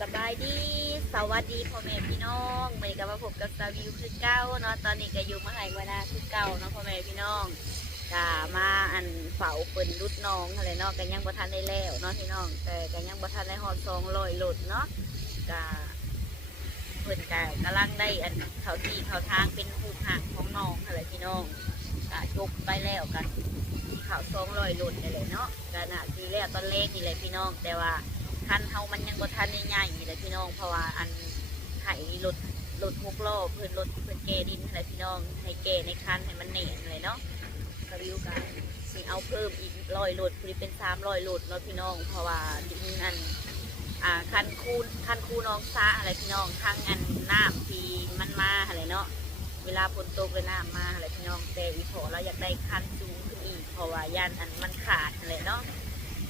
สบายดี สวัสดีพ่อแม่พี่น้องเมย์กับมาพบกับสาวิวคือเก้าเนาะ ตอนนี้ก็อยู่มาไหวนาคือเก้าเนาะพ่อแม่พี่น้องกามาอันเฝ้าเปิ่นรุดน้องอะไรเนาะกันยังบ่ทันได้แล้วเนาะพี่น้อง แต่กันยังบ่ทันได้หอดซองลอยหลุดเนาะกาเพิ่นกากำลังได้อันเขาที่เขาทางเป็นหูห่างของน้องอะไรพี่น้องกะจบไปแล้วกันข่าวซองลอยหลุดนี่แหละเนาะกันอะทีแรกตอนเลขนี่แหละพี่น้อง แต่ว่า คันเฮามันยังบ่ทันใหญ่เลยพี่น้องเพราะว่าอันไห้รถรถหกล้อเพิ่อนรถเพิ่อนเกดินอะไรพี่น้องให้เกในคันให้มันแน่นเลยเนาะกวิวกันสิเอาเพิ่มอีกร้อยรถพอดีเป็นสามร้อยรถเนาะพี่น้อง เพราะว่าดินอันอ่าคันคูคันคูน้องซาอะไรพี่น้องทางอันน้ำที่มันมาอะไรเนาะเวลาฝนตกเลยน้ำมาอะไรพี่น้องแต่อีพอเราอยากได้คันสูงขึ้นอีกเพราะว่าย่านอันมันขาดอะไรเนาะ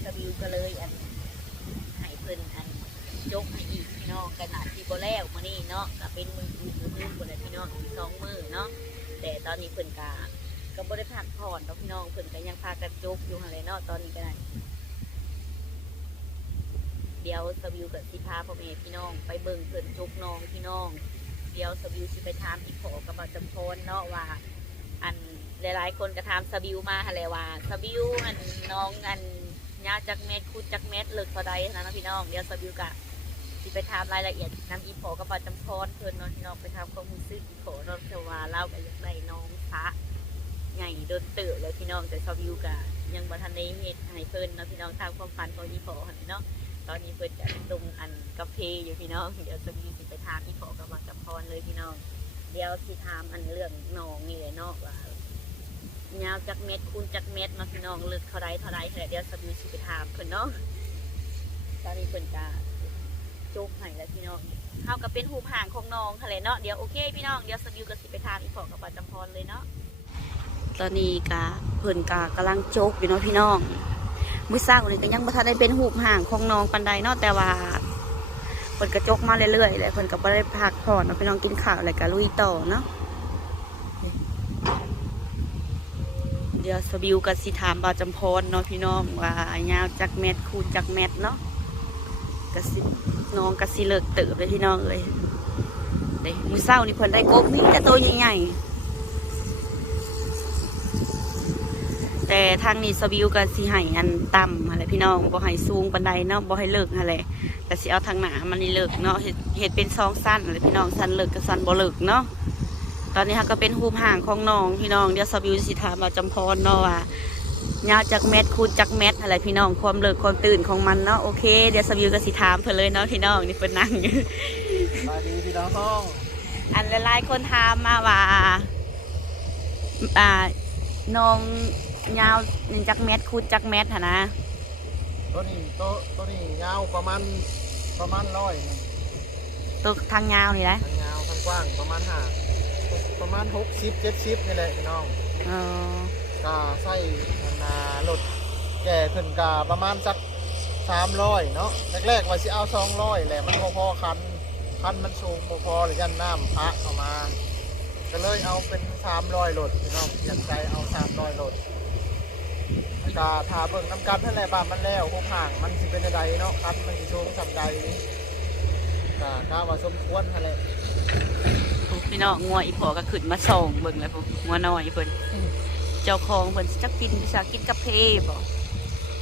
กวิวก็เลยอัน พิ่นอันยกให้อีกพี่น้องขนาดที่บ่แล้วมื้อนี้เนาะก็เป็นมืออื่นมืออื่นคนละพี่น้องอีกสองมือเนาะแต่ตอนนี้เพิ่นก็ก็บ่ได้พักผ่อนดอกพี่น้องเพิ่นก็ยังพากันยกอยู่หั่นแหละเนาะตอนนี้ก็ได้เดี๋ยวสวิวกับสิพาพ่อแม่พี่น้องไปเบิ่งเพิ่นยกน้องพี่น้อง เดี๋ยวสวิวสิไปถามพี่ขอกับบาจำพรเนาะว่า อันหลายๆคนก็ถามสบิวมาหั่นแหละว่าสบิวอันน้องอัน ยาจากเม็ดคูณจากเม็ดเลิกเท่าใดนะนะพี่น้องเดี๋ยวสบิวกะสิไปถามรายละเอียดน้ำอีโผกับปลาจำพรเพื่อนเน้องพี่น้องไปทำข้อมูลซื้ออีโผนนเทวาเล่ากับยังไงน้องพระใหญ่โดนเตือเลยพี่น้องแต่สบิวกะยังบ่ทันได้เฮ็ดให้เพิ่นนะพี่น้องตามความฝันของอีโผหั่นเนาะตอนนี้เพิ่นจะตรงอันกาแฟอยู่พี่น้องเดี๋ยวสบิวสิไปถามอีโผกับปลาจำพรเลยพี่น้อง เดี๋ยวสิถามอันเรื่องน้องนี่เลยเนาะว่า ยาวจากเม็ดคูณจากเม็ดมาพี่น้องเลือกเท่าไรเท่าไรเท่าไรเดี๋ยวสบิวสิไปถามเพิ่นเนาะตอนนี้เพิ่นกาจุกให้แล้วพี่น้องเท่ากับเป็นหูห่างของน้องทะเลเนาะเดี๋ยวโอเคพี่น้องเดี๋ยวสบิวก็สิไปถามอีกพอกับปาจำพรเลยเนาะตอนนี้กาเพิ่นกากำลังจุกอยู่เนาะพี่น้องมื้อเช้านี่ก็ยังบ่ทันได้เป็นหูห่างของน้องปานใดเนาะแต่ว่าเพิ่นก็จกมาเรื่อยๆเลยเพิ่นก็บ่ได้พักผ่อนเนาะพี่น้องกินข้าวแล้วก็ลุยต่อเนาะ ดี๋ยวสบิวกับสิถามบาวจำพรเนาะพี่น้องว่ายาจากเม็ดคูจากเม็ดเนาะกสิน้องกสิเลิกเติบเลยพี่น้องเลยเด้มือเศร้านี่เพิ่นได้กบนี่แต่ตัวใหญ่ๆแต่ทางนี้สบิวกับสิให้อันต่ำอะไรพี่น้องบ่ให้สูงปันใดเนาะบ่ให้เลิกอะไรแต่สิเอาทางหนามันนี่เลิกเนาะเฮ็ดเฮ็ดเป็นซองสั้นอะไรพี่น้องสั้นเลิกกับสั้นบ่เลิกเนาะ ตอนนี้ค่ะก็เป็นหูห่างของน้องพี่น้องเดี๋ยวสบิวสิถามมาจำพรเนาะว่ายาวจากเม็ดคูณจากเม็ดอะไรพี่น้องความเลิกความตื่นของมันเนาะโอเคเดี๋ยวสบิวก็สิถามเพิ่นเลยเนาะพี่น้องนี่เพิ่นนั่งอยู่สวัสดีพี่น้องห้องอันหลายๆคนถามมาว่าอ่าน้องยาวจากเม็ดคูณจากเม็ดหะนะตัวนี้ตัวตัวนี้ยาวประมาณประมาณร้อยหนึ่งตัวทางยาวนี่แหละทางยาวทางกว้างประมาณห้า ประมาณหกสิบเจ็ดสิบนี่แหละพี่น้องเออก็ใส่นารถแก่ขึ้นกาประมาณสักสามร้อยเนาะแรกๆว่าสิเอาสองร้อยแหละมันบ่พอคันคันมันสูงบ่พอหรือยันน้ำพระเข้ามา ก็เลยเอาเป็นสามร้อยรถพี่น้องยันใจเอาสามร้อยรถแล้วก็ทาเบิ่งน้ำกันเท่าไหร่บ้านมันแล้วหุบห่างมันสิเป็นอะไรเนาะคันมันสิสูงสับใดนี่ก็กล้าว่าสมควรเท่าไหร่ พวกพี่น้องงัวอีพอก็ขึ้นมาส่งเบิ่งเลยพวกงัวน้อยเพิ่นเจ้าของเพิ่นจักกินสิกินกาแฟบ่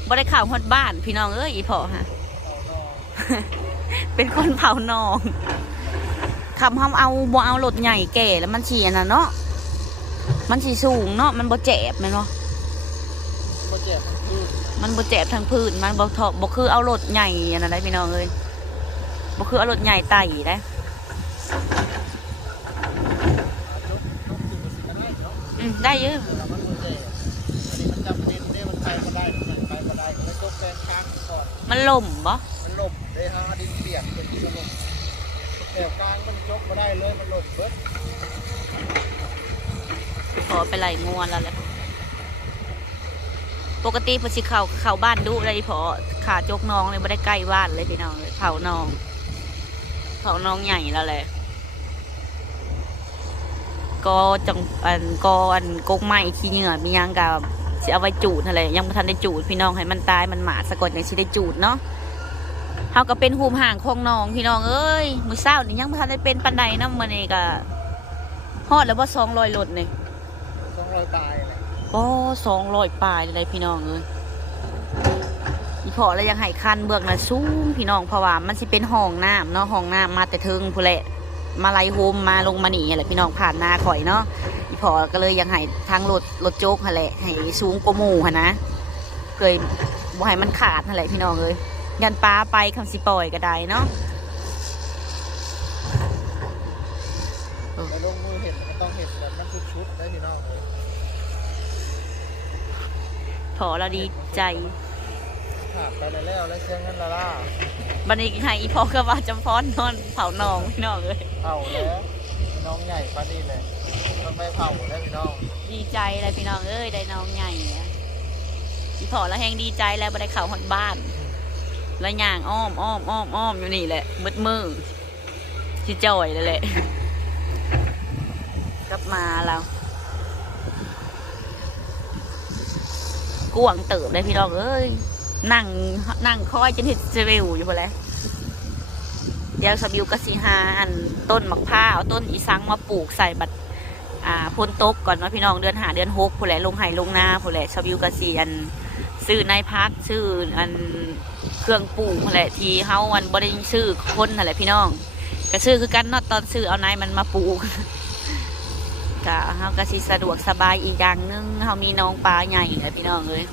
บ่ได้ข่าวฮอดบ้าน พี่น้องเอ้ยอีพอฮะเอาเนาะเป็นคนเผานองคำห้ามเอาบ่เอารถใหญ่แก่แล้วมันฉีอันน่ะเนาะมันฉีสูงเนาะมันบ่เจ็บแม่นบ่บ่เจ็บคือมันบ่เจ็บทางพื้นมันบ่ทอบ่คือเอารถใหญ่อันนั้นได้พี่น้องเอ้ยบ่คือเอารถใหญ่ไต่ได้ ยกยกขึ้นมาสิก็ได้เนาะ อืมได้เยอะแต่มันบ่เจ็บอันนี้มันจำเป็นเนี่ยมันไปบ่ได้มันไปบ่ได้ก็เลยยกแรงข้างก่อนมันล่มบ่มันหลบได้ฮะดินเปียกเป็นที่สลบแถวกลางมันยกมาได้เลยมันหลบเบิดขอไปไล่งัวแล้วแหละปกติเพิ่นสิเข้าเข้าบ้านดุได้พอขาจกน้องเลยบ่ได้ใกล้บ้านเลยพี่น้องเลยเผาน้องเผาน้องใหญ่แล้วแหละ ก็จังอันกออันกกไม้ขี้เหงื่อมีหยังกับสิเอาไว้จูดอะไรยังบ่ทันได้จูดพี่น้องให้มันตายมันหมาดสะกดอย่างสิได้จูดเนาะเฮาก็เป็นหูมห่างของน้องพี่น้องเอ้ยมื้อเช้านี่ยังบ่ทันได้เป็นปานใดนำมื้อนี้ก็ฮอดแล้วบ่200รถนี่สองร้อยปลายเลยบ่200ปลายเลยพี่น้องเอ้ยอีพอแล้วยังให้คันเบื้องน่ะสูงพี่น้องเพราะว่ามันสิเป็นห้องน้ำเนาะห้องน้ำมาแต่เทิงพู้นแหละ มาไล่โฮมมาลงมานี่แหละพี่น้องผ่านหน้าข่อยเนาะอีพอก็เลยยังให้ทางรถรถโจ๊กหั่นแหละให้สูงกว่าหมู่หั่นนะเคยบ่ให้มันขาดนั่นแหละพี่น้องเอ้ยยันปลาไปคำสิปล่อยก็ได้เนาะแล้วลงมือเห็ดมันก็ต้องเห็ดแบบมันคือชุดได้พี่น้องเลยพอเราดีใจ ขาดไปแล้วแล้วแล้วเชียงเงินละล่าบันนี้ให้อีพอก็ว่าจำพอนนอนเผาหนองพี่น้องเลยเผาแล้วพี่น้องใหญ่ปานนี้เลยต้องไม่เผาแล้วพี่น้องดีใจเลยพี่น้องเอ้ยได้น้องใหญ่อะอีพอแล้วแหงดีใจแล้วบ่ได้เข่าหอดบ้านแล้วย่างอ้อมอ้อมอ้อมอ้อมอยู่นี่แหละมืดมือชิจ่อยเลยแหละกลับมาแล้วกวางเติบเลยพี่น้องเอ้ย นั่งนั่งคอยจนเห็ดเซเวลอยู่พอแล้วเดี๋ยวสบิวกสิหาอันต้นมะพร้าวต้นอีสังมาปลูกใส่บัดอ่าพ้นตกก่อนว่าพี่น้องเดือนหาเดือนหกผู้แหละลงไห้ลงนาผู้แหละสบิวกสิอันซื้อในพักซื้ออันเครื่องปลูกแหละทีเฮาอันบริซื้อคนนั่นแหละพี่น้องก็ซื้อคือกันนอตอนซื้อเอานายมันมาปลูกก็เฮาก็สิสะดวกสบายอีกอย่างนึงเฮามีน้องปลาใหญ่แหละพี่น้องเลย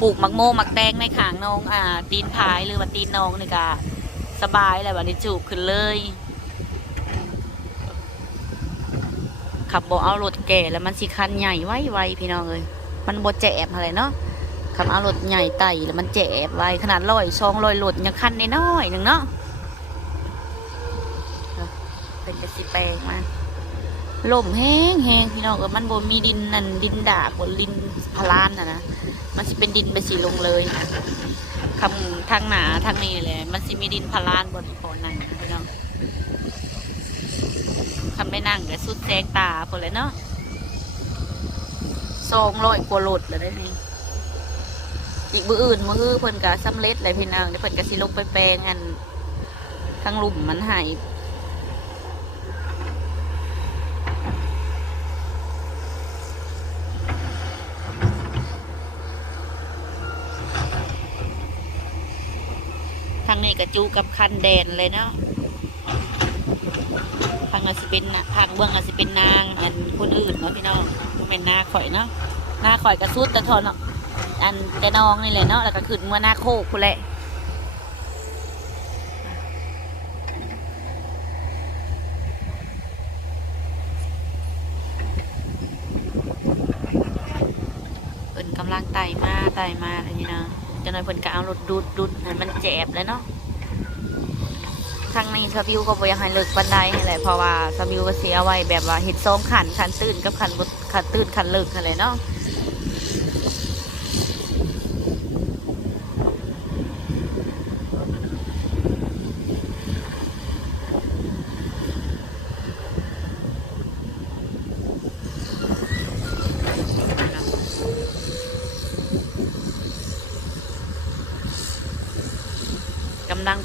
ปลูกมักโมมักแตงในขางน้องอ่า ตีนพายหรือว่าตีนน้องนี่ก็สบายเลยวันนี้จูบขึ้นเลย ขับบอกเอารถแก่แล้วมันสิคันใหญ่ไว้ไวพี่น้องเอ้ยมันบดแจบอะไรเนาะขับเอารถใหญ่ไต่แล้วมันแจบไวขนาดร้อยช่องร้อยรถยังคันน้อยหนึ่งเนาะเป็นกระสิแปลงมาลมแห้งแห้งพี่น้องเออมันบมีดินนั่นดินด่าบบนดินพลานน่ะนะ มันสิเป็นดินไปสีลงเลยนะคำทางหนาทางนี้เลย มันสิมีดินพารานบนโคนนั่งนพี่น้องคำไม่นั่งแต่สุดแจงตาพอเลยเนาะสองร้อยกว่าโลดแล้วได้นี่อีกมืออื่นมือเพิ่นก็สำเร็จเลยพี่น้องเดี๋ยวเพิ่นก็สิลงไปแปลงอันทางหลุมมันหายางนี้ก็จูกับคันแดนเลยเนาะทางอาสิเป็นน่ะทางเบื้องอาสิเป็นนางอันคนอื่นเนาะพี่น้องบ่แม่นนาข่อยเนาะนาข่อยกระสุดแต่ทอนเนาะอันแต่น้องนี่แหละเนาะแล้วก็ขึ้นเมื่อหน้าโคกพุ่นแหละเพิ่นกำลังไต่มาไต่มาอะไรนี่นะ จะหน่อยเพิ่นก็เอารถดูดดูดให้มันแจบเลยเนาะทางนี้สบิวก็บ่อยากให้เลิกบันไดให้แหละเพราะว่าสบิวก็เสียไว้แบบว่าเฮ็ดซ้อมขันขันตื่นกับขันขันตื่นขันเลิกอะไรเนาะ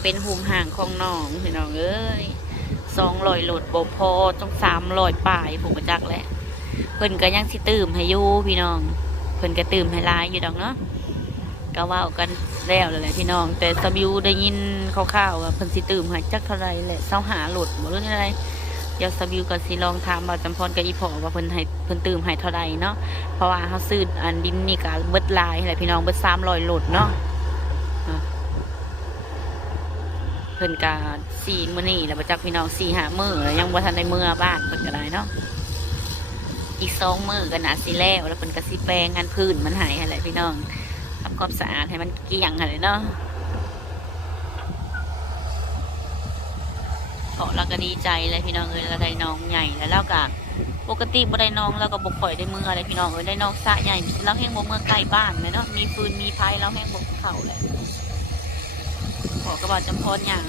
เป็นหุมห่างของน้องพี่น้องเอ้ยสองลอยโหลดบ่พอต้องสามลอยป่ายผมก็จักแหละเพิ่นก็ยังสิตื่มให้อยู่พี่น้องเพิ่นก็ตื่มให้หลายอยู่ดอกเนาะก็ว้ากันแล้วเลยแหละพี่น้อง แต่สบิวได้ยินคร่าวๆว่าเพิ่นสิตื่มให้จักเท่าไรแหละเศร้าหาโหลดบ่รู้อะไรเดี๋ยวสบิวก็สิลองถามบ่าวจำพรกับอีพอว่าเพิ่นให้เพิ่นตื่มให้เท่าไรเนาะเพราะว่าเฮาซื้ออันดินนี่ก็เบิดลายแหละพี่น้องเบิด300โหลดเนาะ เพิ่นก็สี่มื้อนี้แล้วบ่จักพี่น้องสี่หามือแล้วยังบ่ทันได้มื้อบ้านเพิ่นก็ได้เนาะอีกสองมือกันนะสิแล้วแล้วเป็นกระสิแปลงงานพื้นมันหายอะไรพี่น้องทำความสะอาดให้มันเกลี่ยงอะไรเนาะเกาะเราก็ดีใจเลยพี่น้องเอ้ยเราได้น้องใหญ่แล้วเราก็ปกติบ่ได้น้องเราก็บ่ค่อยได้มืออะไรพี่น้องเอ้ยได้น้องสะใหญ่เราแห้งบ่เมืองใกล้บ้านเลยเนาะมีฟืนมีไฟเราแห้งบ่เขาเลย ขอกระบอกจำพรอย่าง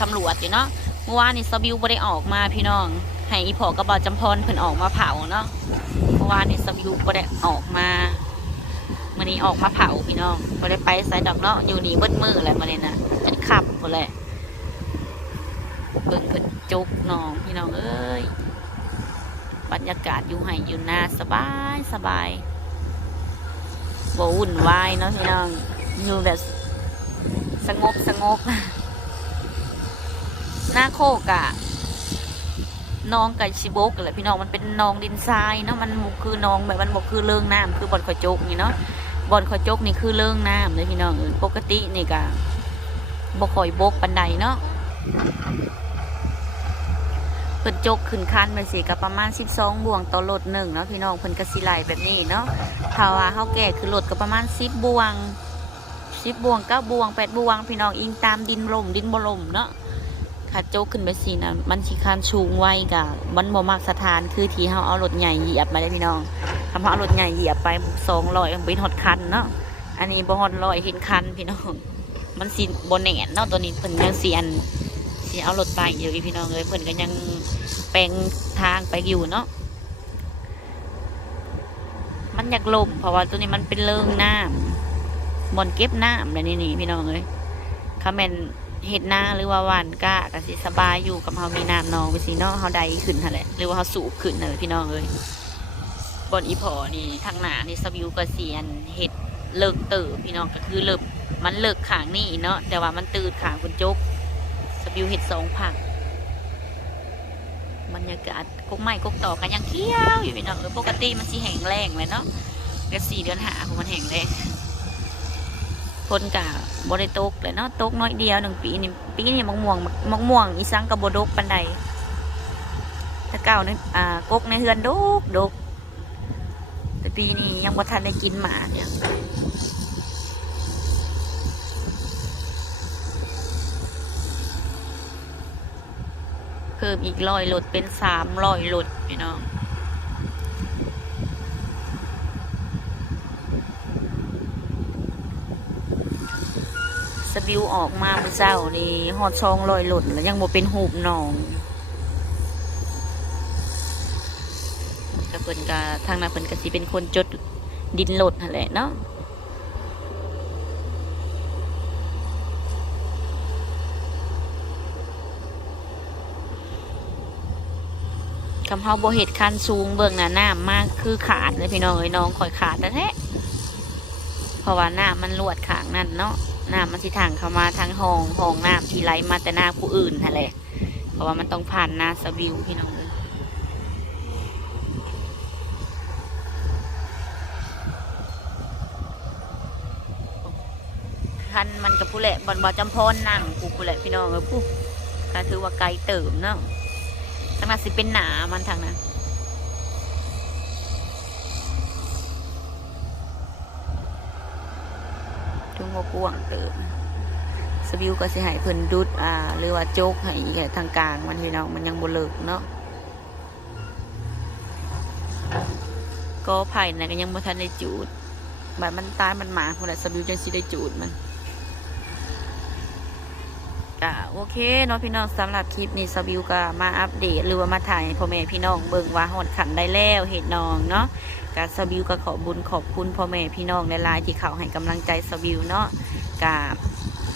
ตำรวจอยู่เนาะเมื่อวานนี่สบิวบ่ได้ออกมาพี่น้อง ให้อีพอกระบอกจำพรเพิ่นออกมาเผาเนาะเพราะว่านนี่สบิวบ่ได้ออกมามื่อนี้ออกมาเผาพี่น้องบ่ได้ไปใส่ดอกเนาะอยู่นี่เบิดมือแหละมื่อนี้นะจนขับบ่คนแหละเบิ่งเพิ่นจุกน้องพี่น้องเอ้ยบรรยากาศอยู่ไห้อยู่นาสบายสบายบ่วุ่นวายเนาะพี่น้องอยู่แบบ สงบสงบหน้าโคกอะน้องกับชิบกแหละพี่น้องมันเป็นหนองดินทรายเนาะมันบ่คือหนองแบบมันบอกคือเรื่องน้ำคือบอลขอยจกนี่เนาะบอลขอยจกนี่คือเรื่องน้ำเลยพี่น้องเออปกตินี่กะบ่ค่อยบกปันใดเนาะเพิ่นจกขึ้นคันไปสิกับประมาณ 12บวงต่อรถหนึ่งเนาะพี่น้องเพิ่นก็สิไหลแบบนี้เนาะถ้าว่าเฮาแก่คือรถก็ประมาณ 10บวง 10บวง9บวง8บวง พี่น้องอิงตามดินลมดินบ่ลมเนาะขาโจกขึ้นไปสีนะมันขี้คานชูงไว้กะมันบ่มักสถานคือทีเฮาเอารถใหญ่เหยียบมาได้พี่น้องคำว่าเอารถใหญ่เหยียบไปสองร้อยเป็นหดคันเนาะอันนี้บ่หดร้อยเห็นคันพี่น้อง มันสิบ่แน่นเนาะตัวนี้เพิ่นยังเสียนสิเอารถไปอยู่พี่น้องเลยเพิ่นก็ยังแปลงทางไปอยู่เนาะมันอยากลมเพราะว่าตัวนี้มันเป็นเลิงน้ำ บอนเก็บน้ำเลยนี่นี่พี่น้องเลยคาแมนเห็ดหน้าหรือว่าหวานก้าก็สิสบายอยู่กับเฮามีน้ำนองไปสิเนาะเฮาใดขึ้นหั่นแหละหรือว่าเฮาสูบขึ้นนั่นแหละพี่น้องเอ้ยบนอีพอนี่ทางหน้านี่สวิวก็เสียนเห็ดเลิกเติบพี่น้องก็คือเลิกมันเลิกขางนี่เนาะแต่ว่ามันตื่นขางคุณจกสวิวเห็ดสองผักบรรยากาศกกไม้กกต่อกันยังเขี้ยวอยู่พี่น้องเออปกติมันสิแห้งแรงเลยเนาะก็สี่เดือนหาของมันแห้งแรง คนกะบริตกเลยเนาะตกน้อยเดียวหนึ่งปีนี่ปีนี่มะม่วงมะม่วงอีสังกับบดกปันใดถ้าเก่านี่อ่ากกในเฮือนดกดกแต่ปีนี้ยังบ่ทันได้กินหมาเนี่ยเพิ่มอีกร้อยหลดเป็นสามร้อยหลดพี่น้อง สบิวออกมาเมื่อเช้านี่หอดช่องลอยหล่นแล้วยังบ่เป็นหูบหนองก็เพิ่นก็ทางนั้นเพิ่นก็สิเป็นคนจดดินหลดนั่นแหละเนาะคำเฮาบ่เฮ็ดคันสูงเบิ่งหน้าน้ำมากคือขาดเลยพี่น้องเอ้ยน้องคอยขาดแท้เพราะว่าหน้ำมันลวดขางนั่นเนาะ น้ำมันสิถังเข้ามาทางห้องห้องน้ำที่ไหลมาแต่หน้าผู้อื่นนั่นแหละเพราะว่ามันต้องผ่านหน้าสวิวพี่น้องคันมันกับผู้แหละบอลบอจำพรนั่งผู้ผู้แหละพี่น้องเอ้ยผู้ก็ถือว่าไกลเติมเนาะทางนั้นสิเป็นหนามันทางนั้น ทุ่งกวางเติมสวิวก็สิให้เพิ่นดุดอ่าหรือว่าโจกให้แค่ทางกลางมันพี่น้องมันยังบ่เลิกเนาะก็ไผ่นะก็ยังบ่ทันได้จูดบัดมันตายมันหมาพอละสวิวจังสิได้จูดมัน ก็โอเคเนาะพี่น้องสำหรับคลิปนี้สวิวก็มาอัปเดตหรือว่ามาถ่ายพ่อแม่พี่น้องเบิ่งว่าฮอดขันได้แล้วเห็ดน้องเนาะกาสวิวก็ขอบุญขอบคุณพ่อแม่พี่น้องในไลน์ที่เขาให้กำลังใจสวิวเนาะกา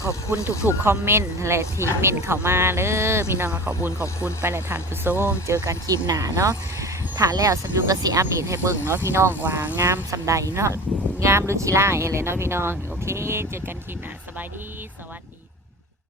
ขอบคุณทุกๆคอมเมนต์และที่เมนเข้ามาเด้อพี่น้องก็ขอบุญขอบคุณไปและทานผู้ชมเจอกันคลิปหน้าเนาะถ้าแล้วสวิวก็สิอัปเดตให้เบิ่งเนาะพี่น้องว่างามสำใดเนาะงามหรือขี้ร้ายอะไรเนาะพี่น้องโอเคเจอกันคลิปหน้าสบายดีสวัสดี